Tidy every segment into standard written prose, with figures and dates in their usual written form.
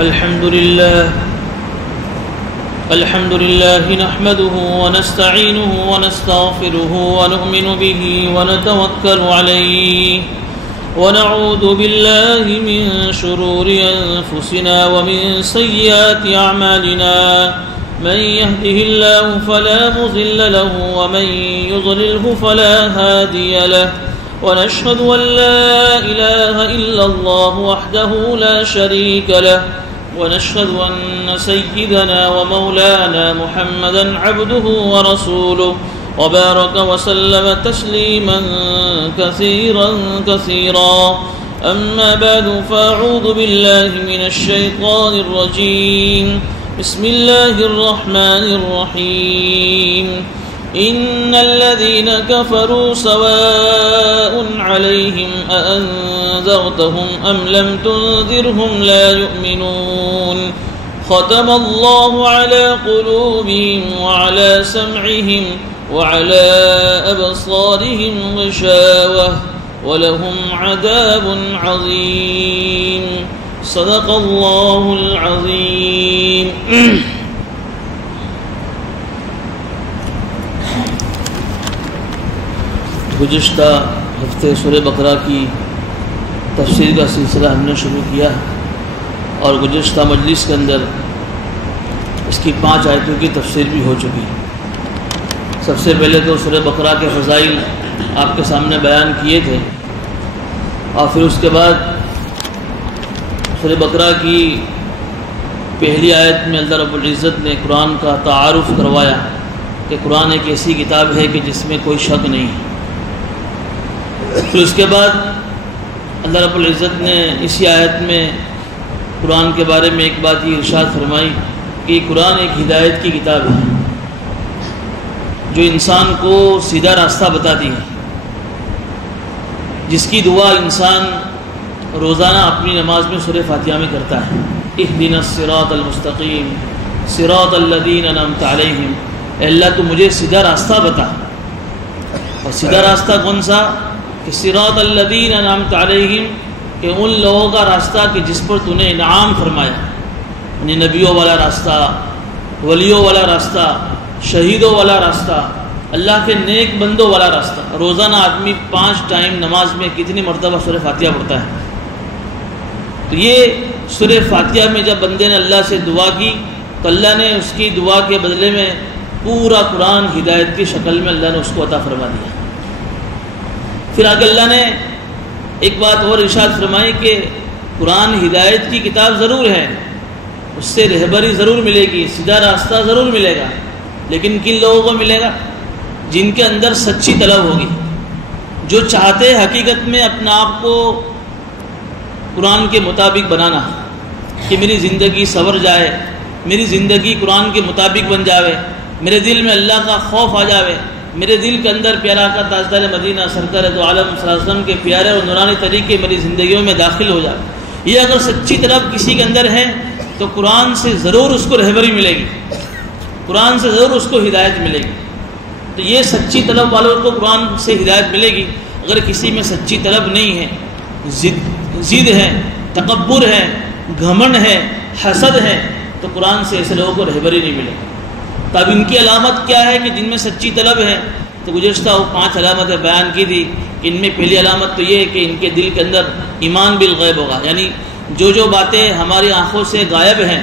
الحمد لله نحمده ونستعينه ونستغفره ونؤمن به ونتوكل عليه ونعوذ بالله من شرور أنفسنا ومن سيئات أعمالنا من يهده الله فلا مضل له ومن يضلله فلا هادي له ونشهد أن لا إله إلا الله وحده لا شريك له ونشهد أن سيدنا ومولانا محمدا عبده ورسوله وبارك وسلم تسليما كثيرا أما بعد فأعوذ بالله من الشيطان الرجيم بسم الله الرحمن الرحيم إن الذين كفروا سواء عليهم أأنذرتهم أم لم تنذرهم لا يؤمنون ختم الله على قلوبهم وعلى سمعهم وعلى أبصارهم غشاوة ولهم عذاب عظيم صدق الله العظيم. گزشتہ ہفتے سورہ بقرہ کی تفسیر کا سلسلہ ہم نے شروع کیا اور گزشتہ مجلس کے اندر اس کی 5 آیتوں کی تفسیر بھی ہو چکی. سب سے پہلے تو سورہ بقرہ کے فضائل آپ کے سامنے بیان کیے تھے اور پھر اس کے بعد سورہ بقرہ کی پہلی آیت میں اللہ رب العزت نے قرآن کا تعارف کروایا کہ قرآن ایک ایسی کتاب ہے کہ جس میں کوئی شک نہیں ہے. پھر اس کے بعد اللہ رب العزت نے اسی آیت میں قرآن کے بارے میں ایک بات یہ ارشاد فرمائی کہ قرآن ایک ہدایت کی کتاب ہے جو انسان کو سیدھا راستہ بتاتی ہے، جس کی دعا انسان روزانہ اپنی نماز میں سورہ فاتحہ میں کرتا ہے. اہدنا الصراط المستقیم صراط الذین انعمت علیہم، اے اللہ تو مجھے سیدھا راستہ بتا. اور سیدھا راستہ کون سا؟ کہ صراط الذین انعمت علیہم، کہ ان لوگوں کا راستہ کہ جس پر تو نے انعام فرمایا، یعنی نبیوں والا راستہ، ولیوں والا راستہ، شہیدوں والا راستہ، اللہ کے نیک بندوں والا راستہ. روزانہ آدمی 5 ٹائم نماز میں کتنی مرتبہ سورہ فاتحہ پڑھتا ہے؟ تو یہ سورہ فاتحہ میں جب بندے نے اللہ سے دعا کی تو اللہ نے اس کی دعا کے بدلے میں پورا قرآن ہدایت کی شکل میں اللہ نے اس کو عطا فرما دیا. پھر آگے اللہ نے ایک بات اور ارشاد فرمائی کہ قرآن ہدایت کی کتاب ضرور ہے، اس سے رہبری ضرور ملے گی، سیدھا راستہ ضرور ملے گا، لیکن کن لوگوں کو ملے گا؟ جن کے اندر سچی طلب ہوگی، جو چاہتے حقیقت میں اپنا آپ کو قرآن کے مطابق بنانا کہ میری زندگی سنور جائے، میری زندگی قرآن کے مطابق بن جاوے، میرے دل میں اللہ کا خوف آ جاوے، میرے دل کے اندر پیارا کا تاجدار مدینہ سرکار دو عالم صلی اللہ علیہ وسلم کے پیارے اور نورانی طریقے میری زندگیوں میں داخل ہو جائے. یہ اگر سچی طلب کسی کے اندر ہے تو قرآن سے ضرور اس کو رہبری ملے گی، قرآن سے ضرور اس کو ہدایت ملے گی. تو یہ سچی طلب والوں کو قرآن سے ہدایت ملے گی. اگر کسی میں سچی طلب نہیں ہے، ضد ہے، تکبر ہے، گھمنڈ ہے، حسد ہے، تو قرآن سے ایسے لوگوں کو رہبری نہیں ملے گی. تو اب ان کی علامت کیا ہے کہ جن میں سچی طلب ہے؟ تو گزشتہ وہ 5 علامتیں بیان کی تھی کہ ان میں پہلی علامت تو یہ ہے کہ ان کے دل کے اندر ایمان بالغیب ہوگا، یعنی جو باتیں ہماری آنکھوں سے غائب ہیں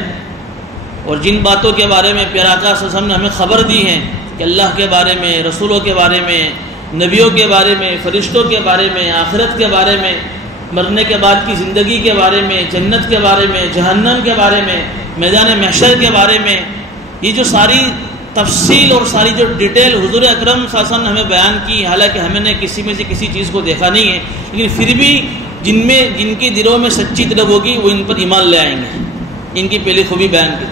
اور جن باتوں کے بارے میں پیارا آقا صلی اللہ علیہ وسلم نے ہمیں خبر دی ہے کہ اللہ کے بارے میں، رسولوں کے بارے میں، نبیوں کے بارے میں، فرشتوں کے بارے میں، آخرت کے بارے میں، مرنے کے بعد کی زندگی کے بارے میں، جنت کے بارے میں، جہنم کے بارے میں، میدان محشر کے بارے میں، یہ جو ساری تفصیل اور ساری جو ڈیٹیل حضور اکرم صلی اللہ علیہ وسلم نے ہمیں بیان کی، حالانکہ ہمیں نے کسی میں سے کسی چیز کو دیکھا نہیں ہے، لیکن پھر بھی جن کے دلوں میں سچی طلب ہوگی وہ ان پر ایمان لے آئیں گے. ان کی پہلی خوبی بیان کی.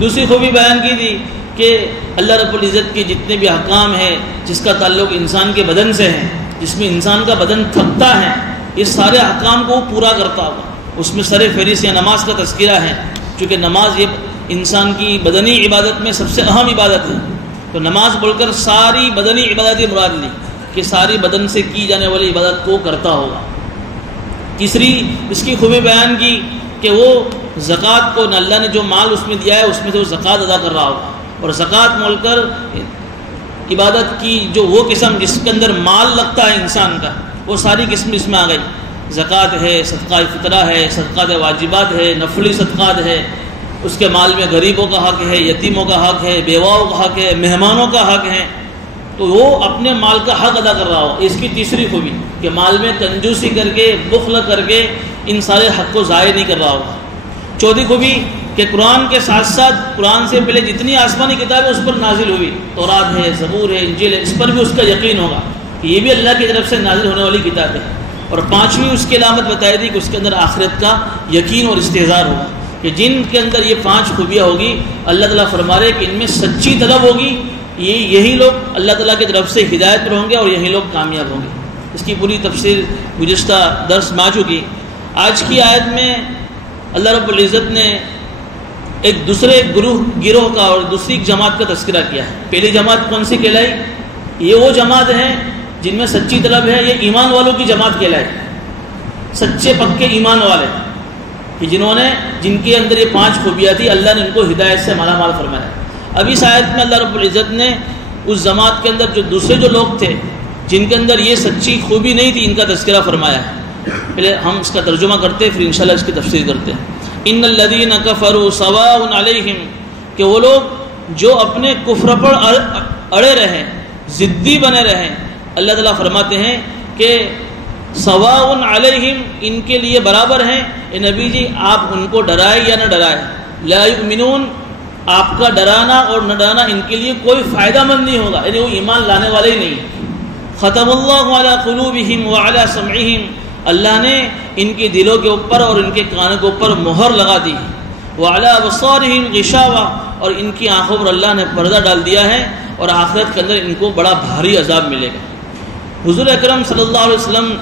دوسری خوبی بیان کی تھی کہ اللہ رب العزت کے جتنے بھی احکام ہیں جس کا تعلق انسان کے بدن سے ہے، جس میں انسان کا بدن تھکتا ہے، یہ سارے احکام کو پورا کرتا ہوگا. اس میں سر فہرست یا نماز کا تذکرہ ہے، چونکہ نماز یہ انسان کی بدنی عبادت میں سب سے اہم عبادت ہے. تو نماز بول کر ساری بدنی عبادت مراد لی کہ ساری بدن سے کی جانے والی عبادت کو کرتا ہوگا. تیسری اس کی خوبی بیان کی کہ وہ زکوٰۃ کو، نہ اللہ نے جو مال اس میں دیا ہے اس میں سے وہ زکوٰۃ ادا کر رہا ہوگا، اور زکوٰۃ مول کر عبادت کی جو وہ قسم جس کے اندر مال لگتا ہے انسان کا، وہ ساری قسم اس میں آ گئی۔ زکوٰۃ ہے، صدقہ فطرہ ہے، صدقات واجبات ہے، نفلی صدقات ہے، اس کے مال میں غریبوں کا حق ہے، یتیموں کا حق ہے، بیواؤں کا حق ہے، مہمانوں کا حق ہے، تو وہ اپنے مال کا حق ادا کر رہا ہو۔ اس کی تیسری خوبی کہ مال میں کنجوسی کر کے، بخل کر کے ان سارے حق کو ضائع نہیں کر رہا ہوگا۔ چوتھی خوبی کہ قرآن کے ساتھ ساتھ قرآن سے پہلے جتنی آسمانی کتابیں اس پر نازل ہوئی، تورات ہے، زبور ہے، انجیل ہے، اس پر بھی اس کا یقین ہوگا کہ یہ بھی اللہ کی طرف سے نازل ہونے والی کتاب ہے۔ اور پانچویں اس کی علامت بتائی تھی کہ اس کے اندر آخرت کا یقین اور استحضار ہوگا، کہ جن کے اندر یہ 5 خوبیاں ہوگی، اللہ تعالیٰ فرما رہے کہ ان میں سچی طلب ہوگی، یہی لوگ اللہ تعالیٰ کی طرف سے ہدایت پر ہوں گے اور یہی لوگ کامیاب ہوں گے۔ اس کی پوری تفصیل گزشتہ درس میں آ چکی۔ آج کی آیت میں اللہ رب العزت نے ایک دوسرے گروہ کا اور دوسری جماعت کا تذکرہ کیا ہے۔ پہلی جماعت کون سی کہلائی؟ یہ وہ جماعت ہیں جن میں سچی طلب ہے، یہ ایمان والوں کی جماعت کہلائی، سچے پکے ایمان والے، کہ جن کے اندر یہ 5 خوبیاں تھی، اللہ نے ان کو ہدایت سے مالا مال فرمایا۔ اب اس آیت میں اللہ رب العزت نے اس جماعت کے اندر جو دوسرے جو لوگ تھے جن کے اندر یہ سچی خوبی نہیں تھی، ان کا تذکرہ فرمایا ہے۔ پہلے ہم اس کا ترجمہ کرتے ہیں، پھر انشاءاللہ اس کی تفسیر کرتے ہیں۔ ان الذین کفروا سواء علیہم، کہ وہ لوگ جو اپنے کفر پر اڑے رہیں، ضدی بنے رہیں، اللہ تعالیٰ فرماتے ہیں کہ سواء علیہم، ان کے لیے برابر ہیں، اے نبی جی آپ ان کو ڈرائے یا نہ ڈرائے، لا یؤمنون، آپ کا ڈرانا اور نہ ڈرانا ان کے لیے کوئی فائدہ مند نہیں ہوگا، یعنی وہ ایمان لانے والے ہی نہیں۔ ختم اللہ علی قلوبہم وعلی سمعہم، اللہ نے ان کے دلوں کے اوپر اور ان کے کانوں کے اوپر مہر لگا دی، وعلی ابصارہم غشاوہ، اور ان کی آنکھوں پر اللہ نے پردہ ڈال دیا ہے، اور آخرت کے اندر ان کو بڑا بھاری عذاب ملے گا۔ حضور اکرم صلی اللہ علیہ وسلم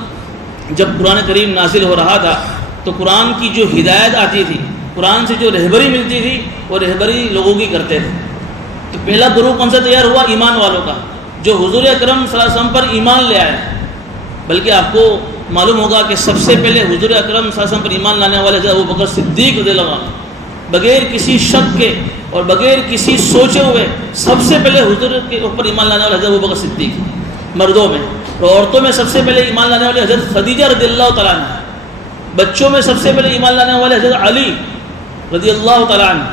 جب قرآن کریم نازل ہو رہا تھا تو قرآن کی جو ہدایت آتی تھی، قرآن سے جو رہبری ملتی تھی، وہ رہبری لوگوں کی کرتے تھے۔ تو پہلا گروہ کون سا تیار ہوا؟ ایمان والوں کا، جو حضور اکرم صلی اللہ علیہ وسلم پر ایمان لے آئے۔ بلکہ آپ کو معلوم ہوگا کہ سب سے پہلے حضور اکرم صلی اللہ علیہ وسلم پر ایمان لانے والے حضرت ابوبکر صدیق رضی اللہ عنہ، بغیر کسی شک کے اور بغیر کسی سوچے ہوئے سب سے پہلے حضور کے اوپر ایمان لانے والے حضرت ابوبکر صدیق مردوں میں، اور عورتوں میں سب سے پہلے ایمان لانے والے حضرت خدیجہ رضی اللہ تعالیٰ عنہ، بچوں میں سب سے پہلے ایمان لانے والے حضرت علی رضی اللہ تعالیٰ عنہ،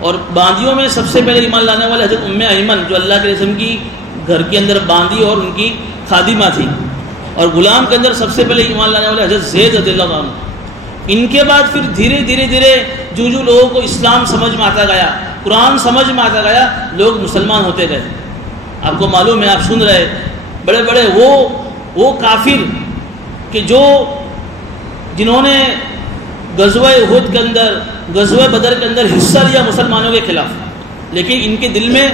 اور باندیوں میں سب سے پہلے ایمان لانے والے حضرت ام ایمن، جو اللہ کے رسول کی گھر کے اندر باندی اور ان کی خادمہ تھی، اور غلام کے اندر سب سے پہلے ایمان لانے والے حضرت زید رضی اللہ عنہ۔ ان کے بعد پھر دھیرے دھیرے جو لوگوں کو اسلام سمجھ میں آتا گیا، قرآن سمجھ میں آتا گیا، لوگ مسلمان ہوتے گئے۔ آپ کو معلوم ہے، آپ سن رہے بڑے بڑے وہ کافر کہ جنہوں نے غزوہ احد کے اندر، غزوہ بدر کے اندر حصہ لیا مسلمانوں کے خلاف، لیکن ان کے دل میں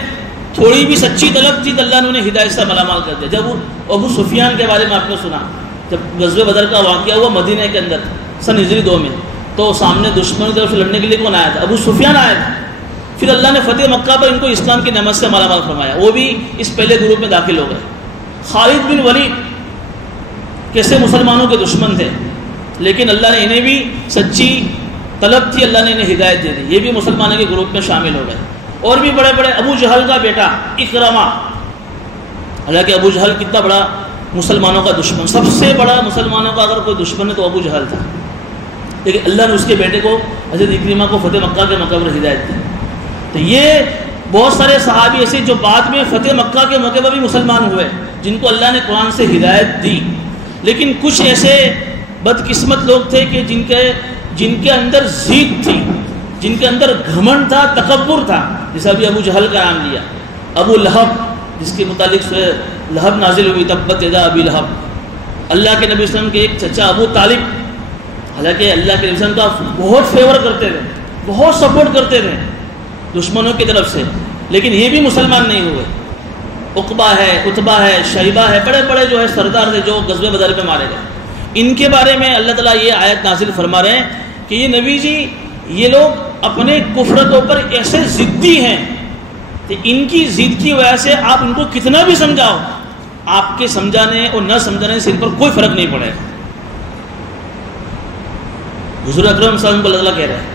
تھوڑی بھی سچی طلب تھی تو اللہ نے انہیں ہدایت سے مالا مال کر دیا۔ جب ابو سفیان کے بارے میں آپ نے سنا، جب غزوہ بدر کا واقعہ ہوا مدینہ کے اندر سن ہجری 2 میں، تو سامنے دشمنوں کی طرف سے لڑنے کے لیے کون آیا تھا؟ ابو سفیان آیا تھا۔ پھر اللہ نے فتح مکہ پر ان کو اسلام کی نعمت سے مالا مال فرمایا، وہ بھی اس پہلے گروپ میں داخل ہو گئے۔ خالد بن ولید کیسے مسلمانوں کے دشمن تھے، لیکن اللہ نے انہیں بھی سچی طلب تھی، اللہ نے انہیں ہدایت دے دی، یہ بھی مسلمانوں کے گروپ میں شامل ہو گئے۔ اور بھی بڑے بڑے، ابو جہل کا بیٹا اکرمہ، حالانکہ ابو جہل کتنا بڑا مسلمانوں کا دشمن، سب سے بڑا مسلمانوں کا اگر کوئی دشمن ہے تو ابو جہل تھا، لیکن اللہ نے اس کے بیٹے کو حضرت اکرمہ کو فتح مکہ کے موقع پر ہدایت دی۔ تو یہ بہت سارے صحابی ایسے جو بعد میں فتح مکہ کے موقع پر بھی مسلمان ہوئے، جن کو اللہ نے قرآن سے ہدایت دی۔ لیکن کچھ ایسے بدقسمت لوگ تھے کہ جن کے اندر ضد تھی، جن کے اندر گھمنڈ تھا، تکبر تھا، جیسا ابھی ابو جہل کا نام لیا، ابو لہب جس کے متعلق سورہ لہب نازل ہوئی، تبت یدا ابی لہب، اللہ کے نبی صلی اللہ علیہ وسلم کے ایک چچا ابو طالب، حالانکہ اللہ کے نبی صلی اللہ علیہ وسلم کا بہت فیور کرتے تھے، بہت سپورٹ کرتے تھے دشمنوں کی طرف سے، لیکن یہ بھی مسلمان نہیں ہوئے۔ عقبہ ہے، عتبہ ہے، شیبہ ہے، بڑے بڑے جو ہے سردار تھے جو غزوہ بدر میں مارے گئے۔ ان کے بارے میں اللہ تعالیٰ یہ آیت نازل فرما رہے ہیں کہ یہ نبی جی، یہ لوگ اپنے کفر کے اوپر ایسے ضدی ہیں کہ ان کی ضد کی وجہ سے آپ ان کو کتنا بھی سمجھاؤ، آپ کے سمجھانے اور نہ سمجھانے سے ان پر کوئی فرق نہیں پڑے گا۔ حضور اکرم صلی اللہ علیہ وسلم کو اللہ تعالیٰ کہہ رہا ہے.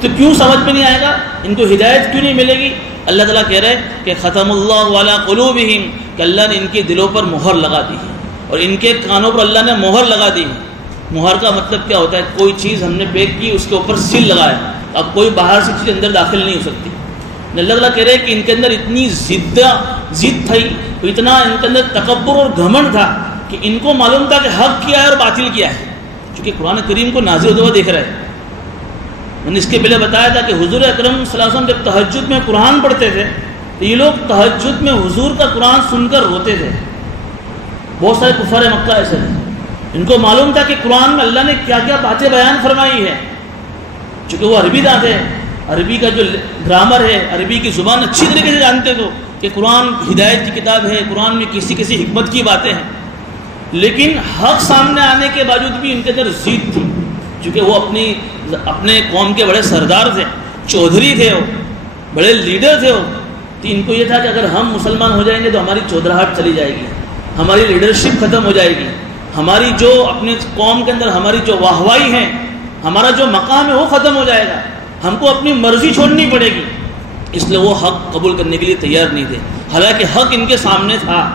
تو کیوں سمجھ میں نہیں آئے گا؟ ان کو ہدایت کیوں نہیں ملے گی؟ اللہ تعالیٰ کہہ رہے ہیں کہ ختم اللہ علی قلوبہم، کہ اللہ نے ان کے دلوں پر مہر لگا دی ہے اور ان کے کانوں پر اللہ نے مہر لگا دی ہے. مہر کا مطلب کیا ہوتا ہے؟ کوئی چیز ہم نے پیک کی، اس کے اوپر سیل لگایا، اب کوئی باہر سے چیز اندر داخل نہیں ہو سکتی. اللہ تعالیٰ کہہ رہے ہیں کہ ان کے اندر اتنی ضد تھی، اتنا ان کے اندر تکبر اور گھمنڈ تھا کہ ان کو معلوم تھا کہ حق کیا ہے اور باطل کیا ہے. چونکہ قرآن کریم کو نازل ہوتے ہوئے دیکھ رہے ہیں. میں نے اس کے پہلے بتایا تھا کہ حضور اکرم صلی اللہ علیہ وسلم جب تہجد میں قرآن پڑھتے تھے تو یہ لوگ تہجد میں حضور کا قرآن سن کر روتے تھے. بہت سارے کفار مکہ ایسے تھے، ان کو معلوم تھا کہ قرآن میں اللہ نے کیا کیا باتیں بیان فرمائی ہے. چونکہ وہ عربی داں تھے، عربی کا جو گرامر ہے، عربی کی زبان اچھی طریقے سے جانتے تھے کہ قرآن ہدایت کی کتاب ہے، قرآن میں کسی کسی حکمت کی باتیں ہیں. لیکن حق سامنے آنے کے باوجود بھی ان کے اندر ضد تھی. چونکہ وہ اپنے قوم کے بڑے سردار تھے، چودھری تھے، وہ بڑے لیڈر تھے. وہ تو ان کو یہ تھا کہ اگر ہم مسلمان ہو جائیں گے تو ہماری چودراہٹ چلی جائے گی، ہماری لیڈرشپ ختم ہو جائے گی، ہماری جو اپنے قوم کے اندر ہماری جو واہوائی ہے، ہمارا جو مقام ہے وہ ختم ہو جائے گا، ہم کو اپنی مرضی چھوڑنی پڑے گی. اس لیے وہ حق قبول کرنے کے لیے تیار نہیں تھے، حالانکہ حق ان کے سامنے تھا.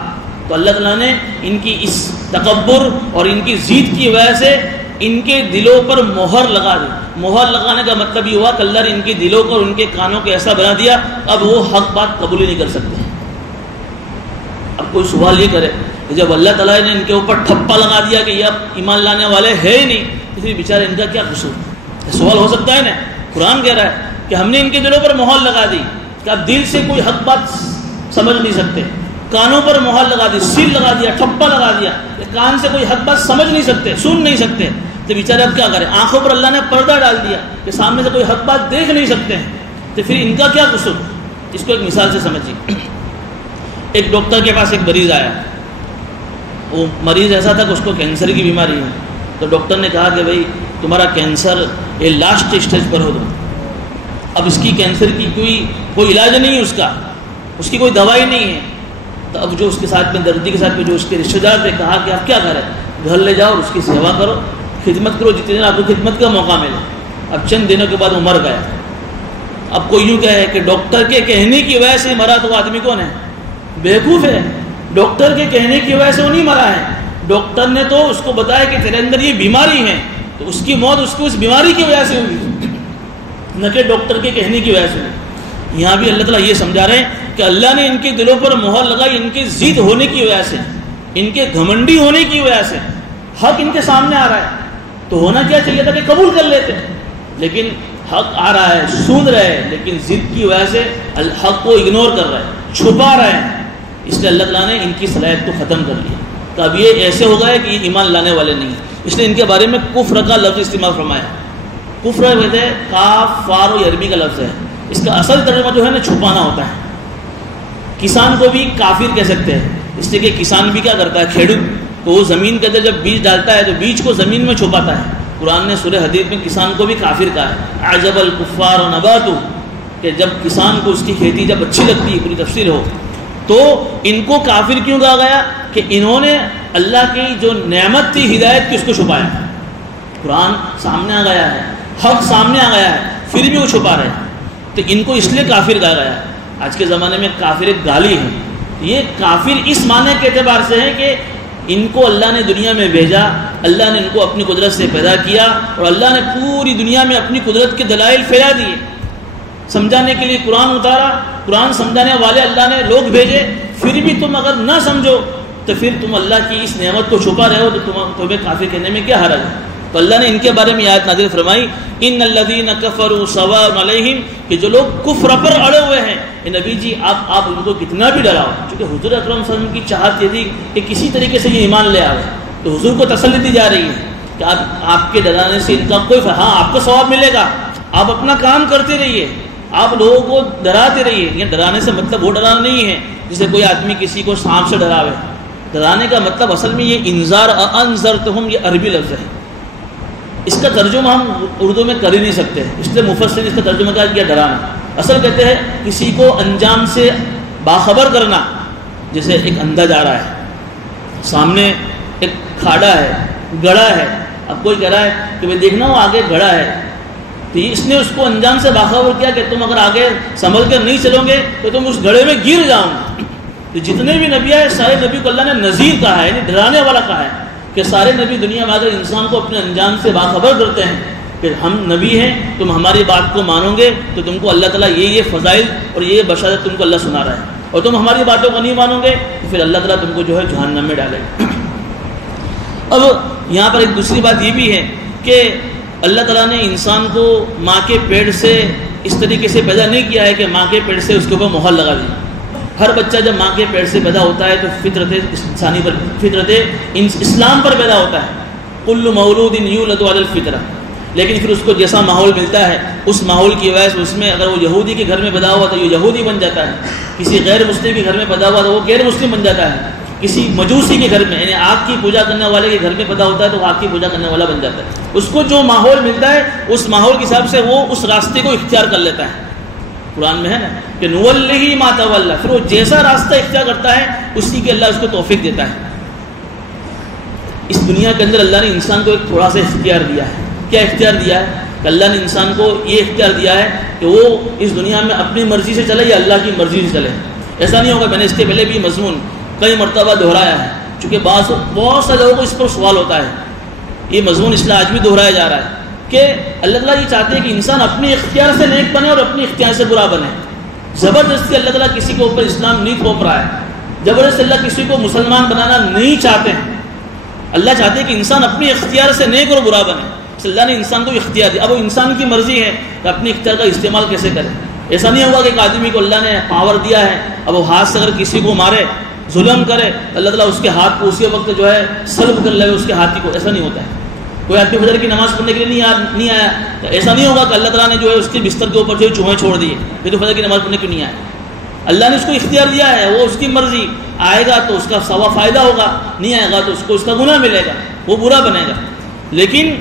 تو اللہ تعالیٰ نے ان کی اس تکبر اور ان کی ضد کی وجہ سے ان کے دلوں پر مہر لگا دی. مہر لگانے کا مطلب یہ ہوا کہ اللہ نے ان کے دلوں کو اور ان کے کانوں کو ایسا بنا دیا اب وہ حق بات قبول ہی نہیں کر سکتے. اب کوئی سوال یہ کرے کہ جب اللہ تعالیٰ نے ان کے اوپر ٹھپا لگا دیا کہ یہ اب ایمان لانے والے ہے ہی نہیں، تو پھر بیچارے ان کا کیا قصور؟ سوال ہو سکتا ہے نا. قرآن کہہ رہا ہے کہ ہم نے ان کے دلوں پر مہر لگا دی کہ اب دل سے کوئی حق بات سمجھ نہیں سکتے، کانوں پر مہر لگا دی، سیل لگا دیا، ٹھپا لگا دیا، کان سے کوئی حق بات سمجھ نہیں سکتے، سن نہیں سکتے. تو بیچارے اب کیا کریں؟ آنکھوں پر اللہ نے پردہ ڈال دیا کہ سامنے سے کوئی حق بات دیکھ نہیں سکتے ہیں. تو پھر ان کا کیا قصور؟ اس کو ایک مثال سے سمجھیے. ایک ڈاکٹر کے پاس ایک مریض آیا. وہ مریض ایسا تھا کہ اس کو کینسر کی بیماری ہے. تو ڈاکٹر نے کہا کہ بھائی تمہارا کینسر یہ لاسٹ اسٹیج پر ہوگا، اب اس کی کینسر کی کوئی علاج نہیں ہے، اس کی کوئی دوائی نہیں ہے. تو اب جو اس کے ساتھ میں دردی کے ساتھ میں جو اس کے رشتے دار تھے کہا کہ آپ کیا کریں، گھر لے جاؤ اور اس کی سیوا کرو، خدمت کرو، جتنے دن آپ کو خدمت کا موقع ملے. اب چند دنوں کے بعد وہ مر گیا. اب کوئی یوں کہے کہ ڈاکٹر کے کہنے کی وجہ سے مرا، تو وہ آدمی کون ہے؟ بیوقوف ہے. ڈاکٹر کے کہنے کی وجہ سے وہ نہیں مرا ہے، ڈاکٹر نے تو اس کو بتایا کہ تیرے اندر یہ بیماری ہے، تو اس کی موت اس کو اس بیماری کی وجہ سے ہوئی، نہ کہ ڈاکٹر کے کہنے کی وجہ سے ہوئی. یہاں بھی اللہ تعالیٰ یہ سمجھا رہے ہیں کہ اللہ نے ان کے دلوں پر مہر لگائی ان کے ضد ہونے کی وجہ سے، ان کے گھمنڈی ہونے کی وجہ سے. حق ان کے سامنے آ رہا ہے تو ہونا کیا چاہیے تھا کہ قبول کر لیتے، لیکن حق آ رہا ہے، سن رہے ہیں، لیکن ضد کی وجہ سے حق کو اگنور کر رہے ہیں، چھپا رہے ہیں. اس لیے اللہ تعالیٰ نے ان کی صلاحیت کو ختم کر لیا. تو اب یہ ایسے ہو گئے کہ یہ ایمان لانے والے نہیں ہیں. اس لیے ان کے بارے میں کفر کا لفظ استعمال فرمایا. کفر کہتے ہیں کاف فار، یہ عربی کا لفظ ہے. اس کا اصل ترجمہ جو ہے نا چھپانا ہوتا ہے. کسان کو بھی کافر کہہ سکتے ہیں، اس لیے کہ کسان بھی کیا کرتا ہے، کھیڑو، تو وہ زمین کے اندر جب بیج ڈالتا ہے تو بیج کو زمین میں چھپاتا ہے. قرآن نے سورہ حدید میں کسان کو بھی کافر کہا ہے. عجب الکفار نباتو، کہ جب کسان کو اس کی کھیتی جب اچھی لگتی ہے، پوری تفسیر ہو، تو ان کو کافر کیوں کہا گیا؟ کہ انہوں نے اللہ کی جو نعمت تھی ہدایت کی اس کو چھپایا. قرآن سامنے آ گیا ہے، حق سامنے آ گیا ہے، پھر بھی وہ چھپا رہے ہیں، تو ان کو اس لیے کافر کہا گیا ہے. آج کے زمانے میں کافر ایک گالی ہے. یہ کافر اس معنی کے اعتبار سے ہے کہ ان کو اللہ نے دنیا میں بھیجا، اللہ نے ان کو اپنی قدرت سے پیدا کیا اور اللہ نے پوری دنیا میں اپنی قدرت کے دلائل پھیلا دیے. سمجھانے کے لیے قرآن اتارا، قرآن سمجھانے والے اللہ نے لوگ بھیجے، پھر بھی تم اگر نہ سمجھو تو پھر تم اللہ کی اس نعمت کو چھپا رہے ہو، تو تمہیں کافر کہنے میں کیا حرج ہے؟ تو اللہ نے ان کے بارے میں آیت نازل فرمائی، ان الذین کفروا سواء علیہم، کہ جو لوگ کفر پر اڑے ہوئے ہیں، اے نبی جی آپ ان کو کتنا بھی ڈراؤ. چونکہ حضور اکرم صلی اللہ علیہ وسلم کی چاہت یہ تھی کہ کسی طریقے سے یہ ایمان لے آئے، تو حضور کو تسلی دی جا رہی ہے کہ آپ کے ڈرانے سے ان کا کوئی ہاں آپ کو ثواب ملے گا، آپ اپنا کام کرتے رہیے، آپ لوگوں کو ڈراتے رہیے. یہ ڈرانے سے مطلب وہ ڈرانا نہیں ہے جسے کوئی آدمی کسی کو سانپ سے ڈراوے. ڈرانے کا مطلب اصل میں یہ انذار، انذرتہم، یہ عربی لفظ ہے. اس کا ترجمہ ہم اردو میں کر ہی نہیں سکتے، اس لیے مفسرین اس کا ترجمہ کیا ڈرانا. اصل کہتے ہیں کسی کو انجام سے باخبر کرنا. جیسے ایک اندھا جا رہا ہے، سامنے ایک کھاڑا ہے، گڑھا ہے، اب کوئی کہہ رہا ہے کہ بھائی دیکھنا وہ آگے گھڑا ہے، تو اس نے اس کو انجام سے باخبر کیا کہ تم اگر آگے سنبھل کر نہیں چلو گے تو تم اس گھڑے میں گر جاؤ گے۔ تو جتنے بھی نبی آئے سارے نبی کو اللہ نے نذیر کہا ہے، یعنی ڈرانے والا کہا ہے کہ سارے نبی دنیا میں اگر انسان کو اپنے انجام سے باخبر کرتے ہیں کہ ہم نبی ہیں، تم ہماری بات کو مانو گے تو تم کو اللہ تعالیٰ یہ فضائل اور یہ بشارت تم کو اللہ سنا رہا ہے، اور تم ہماری باتوں کو نہیں مانو گے تو پھر اللہ تعالیٰ تم کو جو ہے جہنم میں ڈالے گا۔ اب یہاں پر ایک دوسری بات یہ بھی ہے کہ اللہ تعالیٰ نے انسان کو ماں کے پیٹ سے اس طریقے سے پیدا نہیں کیا ہے کہ ماں کے پیٹ سے اس کے اوپر مہر لگا دی۔ ہر بچہ جب ماں کے پیٹ سے پیدا ہوتا ہے تو فطرت انسانی پر، فطرت اسلام پر پیدا ہوتا ہے، کل مولود یولد علی الفطرہ، لیکن پھر اس کو جیسا ماحول ملتا ہے اس ماحول کی وجہ سے اس میں اگر وہ یہودی کے گھر میں پیدا ہوا تو یہ یہودی بن جاتا ہے، کسی غیر مسلم کے گھر میں پیدا ہوا تو وہ غیر مسلم بن جاتا ہے، کسی مجوسی کے گھر میں یعنی آگ کی پوجا کرنے والے کے گھر میں پیدا ہوتا ہے تو آگ کی پوجا کرنے والا بن جاتا ہے۔ اس کو جو ماحول ملتا ہے اس ماحول کے حساب سے وہ اس راستے کو اختیار کر لیتا ہے۔ قرآن میں ہے نا کہ نولیہ ما تولی، پھر وہ جیسا راستہ اختیار کرتا ہے اسی کے اللہ اس کو توفیق دیتا ہے۔ اس دنیا کے اندر اللہ نے انسان کو ایک تھوڑا سا اختیار دیا ہے۔ کیا اختیار دیا ہے؟ کہ اللہ نے انسان کو یہ اختیار دیا ہے کہ وہ اس دنیا میں اپنی مرضی سے چلے یا اللہ کی مرضی سے چلے۔ ایسا نہیں ہوگا، میں نے اس کے پہلے بھی مضمون کئی مرتبہ دہرایا ہے، چونکہ بہت سے لوگوں کو اس پر سوال ہوتا ہے، یہ مضمون اس لیے آج بھی دہرایا جا رہا ہے کہ اللہ تعالیٰ یہ چاہتے ہیں کہ انسان اپنے اختیار سے نیک بنے اور اپنے اختیار سے برا بنے۔ زبردستی اللہ تعالیٰ کسی کے اوپر اسلام نہیں تھوپ رہا ہے، زبردستی اللہ کسی کو مسلمان بنانا نہیں چاہتے ہیں۔ اللہ چاہتے ہیں کہ انسان اپنے اختیار سے نیک اور برا بنے۔ اللہ نے انسان کو اختیار دیا، اب وہ انسان کی مرضی ہے کہ اپنے اختیار کا استعمال کیسے کرے۔ ایسا نہیں ہوگا کہ ایک آدمی کو اللہ نے پاور دیا ہے، اب وہ ہاتھ سے اگر کسی کو مارے ظلم کرے اللہ تعالیٰ اس کے ہاتھ کو اسی وقت جو ہے سلب کر لے اس کے ہاتھی کو، ایسا نہیں ہوتا ہے۔ کوئی آدمی فجر کی نماز پڑھنے کے لیے نہیں آیا تو ایسا نہیں ہوگا کہ اللہ تعالیٰ نے جو ہے اس کے بستر کے اوپر جو چوہے چھوڑ دیے پھر تو فجر کی نماز پڑھنے کیوں نہیں آیا۔ اللہ نے اس کو اختیار دیا ہے، وہ اس کی مرضی، آئے گا تو اس کا ثواب فائدہ ہوگا، نہیں آئے گا تو اس کو اس کا گناہ ملے گا، وہ برا بنے گا۔ لیکن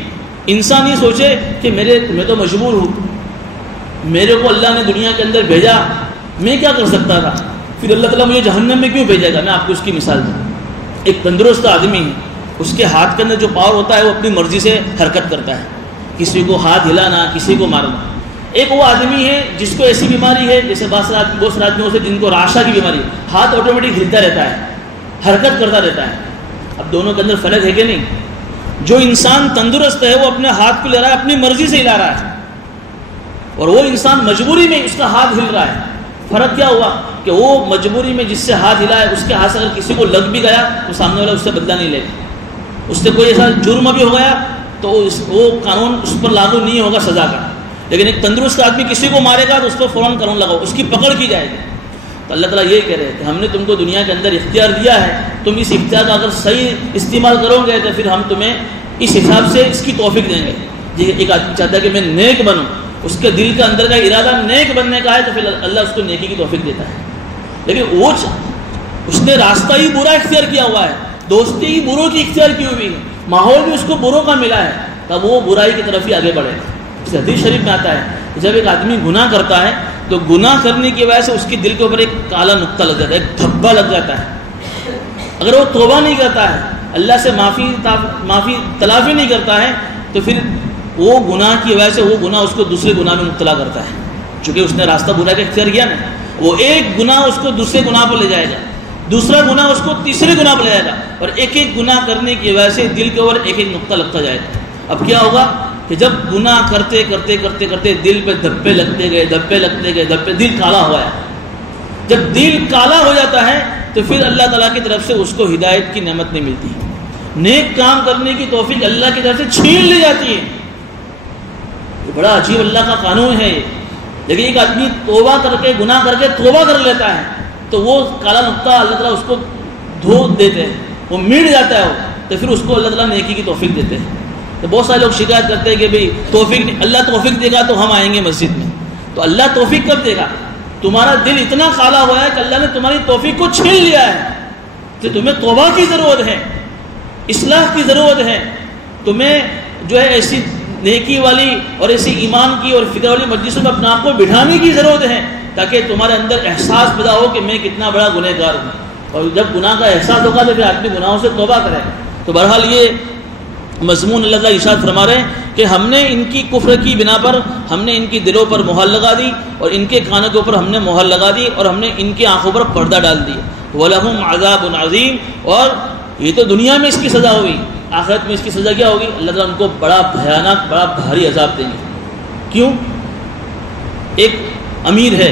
انسان یہ سوچے کہ میں تو مجبور ہوں، میرے کو اللہ نے دنیا کے اندر بھیجا، میں کیا کر سکتا تھا، پھر اللہ تعالیٰ مجھے جہنم میں کیوں بھیجے گا۔ میں آپ کو اس کی مثال دوں، ایک تندرست آدمی ہے، اس کے ہاتھ کے اندر جو پاور ہوتا ہے وہ اپنی مرضی سے حرکت کرتا ہے، کسی کو ہاتھ ہلانا، کسی کو مارنا۔ ایک وہ آدمی ہے جس کو ایسی بیماری ہے جیسے بہت سارے آدمیوں سے جن کو راشا کی بیماری ہے، ہاتھ آٹومیٹک ہلتا رہتا ہے، حرکت کرتا رہتا ہے۔ اب دونوں کے اندر فرق ہے کہ نہیں؟ جو انسان تندرست ہے وہ اپنے ہاتھ کو لے رہا ہے، اپنی مرضی سے ہلا رہا ہے، اور وہ انسان مجبوری میں اس کا ہاتھ ہل رہا ہے۔ فرق کیا ہوا کہ وہ مجبوری میں جس سے ہاتھ ہلا ہے اس کے ہاتھ سے اگر کسی کو لگ بھی گیا تو سامنے والا اس سے بدلہ نہیں لے گا، اس سے کوئی ایسا جرم بھی ہو گیا تو وہ قانون اس پر لاگو نہیں ہوگا سزا کا۔ لیکن ایک تندرست آدمی کسی کو مارے گا تو اس پر فوراً قانون لگاؤ، اس کی پکڑ کی جائے گی۔ تو اللہ تعالیٰ یہ کہہ رہے ہیں کہ ہم نے تم کو دنیا کے اندر اختیار دیا ہے، تم اس اختیار کا اگر صحیح استعمال کرو گے تو پھر ہم تمہیں اس حساب سے اس کی توفیق دیں گے۔ جی ایک آدمی چاہتا ہے کہ میں نیک بنوں، اس کے دل کے اندر کا ارادہ نیک بننے کا ہے تو پھر اللہ اس کو نیکی کی توفیق دیتا ہے۔ لیکن وہ اس نے راستہ ہی برا اختیار کیا ہوا ہے، دوستی ہی بروں کی اختیار کی ہوئی ہے، ماحول بھی اس کو بروں کا ملا ہے، تب وہ برائی کی طرف ہی آگے بڑھے گا۔ اس حدیث شریف میں آتا ہے کہ جب ایک آدمی گناہ کرتا ہے تو گناہ کرنے کی وجہ سے اس کے دل کے اوپر ایک کالا نقطہ لگ جاتا ہے، ایک دھبا لگ جاتا ہے۔ اگر وہ توبہ نہیں کرتا ہے، اللہ سے معافی تلافی نہیں کرتا ہے تو پھر وہ گناہ کی وجہ سے وہ گناہ اس کو دوسرے گناہ میں مبتلا کرتا ہے، چونکہ اس نے راستہ برا کا اختیار کیا نا۔ وہ ایک گناہ اس کو دوسرے گناہ پر لے جائے گا، دوسرا گناہ اس کو تیسرے گناہ پر لے جائے گا، اور ایک ایک گناہ کرنے کی وجہ سے دل کے اوپر ایک ایک نقطہ لگتا جائے گا۔ اب کیا ہوگا کہ جب گناہ کرتے کرتے کرتے کرتے دل پہ دھبے لگتے گئے، دل کالا ہوا ہے۔ جب دل کالا ہو جاتا ہے تو پھر اللہ تعالیٰ کی طرف سے اس کو ہدایت کی نعمت نہیں ملتی، نیک کام کرنے کی توفیق اللہ کی طرف سے چھین لی جاتی ہے۔ یہ بڑا عجیب اللہ کا قانون ہے یہ۔ لیکن ایک آدمی توبہ کر کے گناہ کر کے توبہ کر لیتا ہے تو وہ کالا نقطہ اللہ تعالیٰ اس کو دھو دیتے ہیں، وہ مٹ جاتا ہے، تو پھر اس کو اللہ تعالیٰ نیکی کی توفیق دیتے ہیں۔ تو بہت سارے لوگ شکایت کرتے ہیں کہ بھئی توفیق نہیں، اللہ توفیق دے گا تو ہم آئیں گے مسجد میں۔ تو اللہ توفیق کب دے گا؟ تمہارا دل اتنا کالا ہوا ہے کہ اللہ نے تمہاری توفیق کو چھین لیا ہے، کہ تمہیں توبہ کی ضرورت ہے، اصلاح کی ضرورت ہے، تمہیں جو ہے ایسی نیکی والی اور ایسی ایمان کی اور فکر والی مجلسوں میں اپنے آپ کو بٹھانے کی ضرورت ہے، تاکہ تمہارے اندر احساس پیدا ہو کہ میں کتنا بڑا گنہ گار ہوں۔ اور جب گناہ کا احساس ہوگا تو پھر آدمی گناہوں سے توبہ کرے۔ تو بہرحال یہ مضمون اللہ تعالیٰ ارشاد فرما رہے ہیں کہ ہم نے ان کی کفر کی بنا پر ہم نے ان کی دلوں پر مہر لگا دی اور ان کے کانوں کے اوپر ہم نے مہر لگا دی اور ہم نے ان کی آنکھوں پر پردہ ڈال دی. وَلَهُمْ عَذَابٌ عَظِيمٌ. اور یہ تو دنیا میں اس کی سزا ہوگی, آخرت میں اس کی سزا کیا ہوگی؟ اللہ تعالیٰ ان کو بڑا بھیانک بڑا بھاری عذاب دیں گے. کیوں؟ ایک امیر ہے,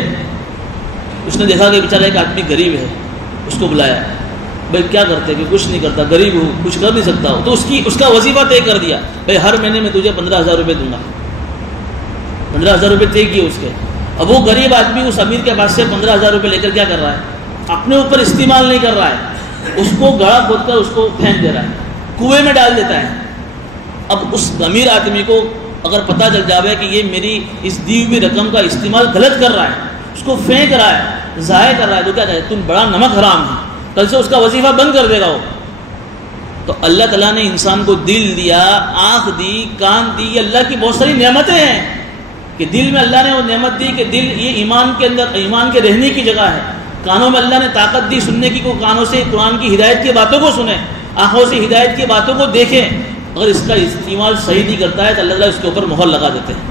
اس نے دیکھا کہ بیچارہ ایک آدمی غریب ہے, اس کو بلایا, بھائی کیا کرتے کہ کچھ نہیں کرتا, غریب ہوں, کچھ کر نہیں سکتا ہوں, تو اس کا وظیفہ طے کر دیا, بھائی ہر مہینے میں تجھے 15,000 روپے دوں گا. 15,000 روپے طے کیے اس کے. اب وہ غریب آدمی اس امیر کے پاس سے 15,000 روپے لے کر کیا کر رہا ہے؟ اپنے اوپر استعمال نہیں کر رہا ہے, اس کو گڑھا کھود کر اس کو پھینک دے رہا ہے, کنویں میں ڈال دیتا ہے. اب اس امیر آدمی کو اگر پتہ چل جاوے کہ یہ میری اس دی ہوئی رقم کا استعمال غلط کر رہا ہے, اس کو پھینک رہا ہے, ضائع کر رہا ہے, تو کیا کہے, تم بڑا نمک حرام ہے, کل سے اس کا وظیفہ بند کر دے گا وہ. تو اللہ تعالیٰ نے انسان کو دل دیا, آنکھ دی, کان دی, یہ اللہ کی بہت ساری نعمتیں ہیں کہ دل میں اللہ نے وہ نعمت دی کہ دل یہ ایمان کے اندر ایمان کے رہنے کی جگہ ہے. کانوں میں اللہ نے طاقت دی سننے کی, کو کانوں سے قرآن کی ہدایت کی باتوں کو سنیں, آنکھوں سے ہدایت کی باتوں کو دیکھیں. اگر اس کا استعمال صحیح نہیں کرتا ہے تو اللہ تعالیٰ اس کے اوپر مہر لگا دیتے ہیں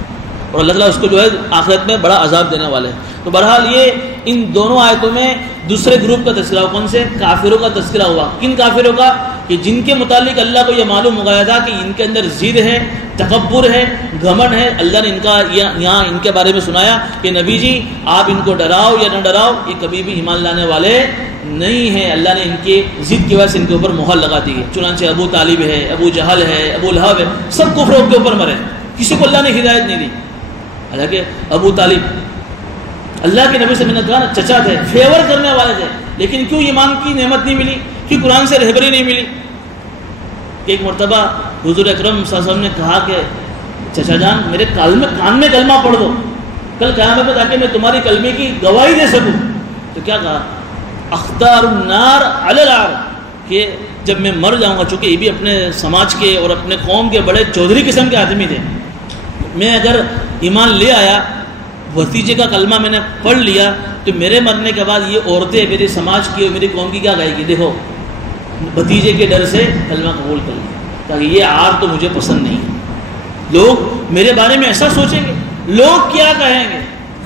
اور اللہ تعالیٰ اس کو جو ہے آخرت میں بڑا عذاب دینے والے ہیں. تو بہرحال یہ ان دونوں آیتوں میں دوسرے گروپ کا تذکرہ ہوا. کون سے؟ کافروں کا تذکرہ ہوا. کن کافروں کا؟ کہ جن کے متعلق اللہ کو یہ معلوم ہو گیا تھا کہ ان کے اندر ضد ہے, تکبر ہے, گھمنڈ ہے. اللہ نے ان کا یہاں ان کے بارے میں سنایا کہ نبی جی آپ ان کو ڈراؤ یا نہ ڈراؤ, یہ کبھی بھی ایمان لانے والے نہیں ہیں. اللہ نے ان کے ضد کی وجہ سے ان کے اوپر مہر لگا دی ہے. چنانچہ ابو طالب ہے, ابو جہل ہے, ابو لہب ہے, سب کفروں کے اوپر مرے, کسی کو اللہ نے ہدایت نہیں دی. حالانکہ ابو طالب اللہ کے نبی سے میں نے کہا نا چچا تھے, فیور کرنے والے تھے, لیکن کیوں ایمان کی نعمت نہیں ملی, کیوں قرآن سے رہبری نہیں ملی. کہ ایک مرتبہ حضور اکرم صلی اللہ علیہ وسلم نے کہا کہ چچا جان میرے کان میں کلمہ پڑھ دو, کل قیامت میں تاکہ میں تمہاری کلمے کی گواہی دے سکوں. تو کیا کہا؟ اختار النار علی النار, کہ جب میں مر جاؤں گا, چونکہ یہ بھی اپنے سماج کے اور اپنے قوم کے بڑے چودھری قسم کے آدمی تھے, میں اگر ایمان لے آیا, بھتیجے کا کلمہ میں نے پڑھ لیا, تو میرے مرنے کے بعد یہ عورتیں میرے سماج کی اور میری قوم کی کیا گائے گی, دیکھو بھتیجے کے ڈر سے کلمہ قبول کر لیا, تاکہ یہ عار تو مجھے پسند نہیں ہے. لوگ میرے بارے میں ایسا سوچیں گے, لوگ کیا کہیں گے,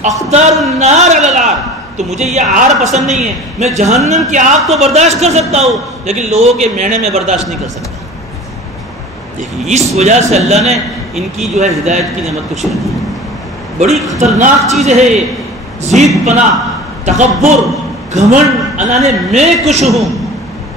اختار النار علی النار, تو مجھے یہ عار پسند نہیں ہے. میں جہنم کی آگ تو برداشت کر سکتا ہوں, لیکن لوگوں کے مینے میں برداشت نہیں کر سکتا. دیکھیے اس وجہ سے اللہ نے ان کی جو ہے ہدایت کی نعمت کو چھین دی. بڑی خطرناک چیز ہے یہ, ضد پنا, تکبر, گھمنڈ, انانے, میں کچھ ہوں.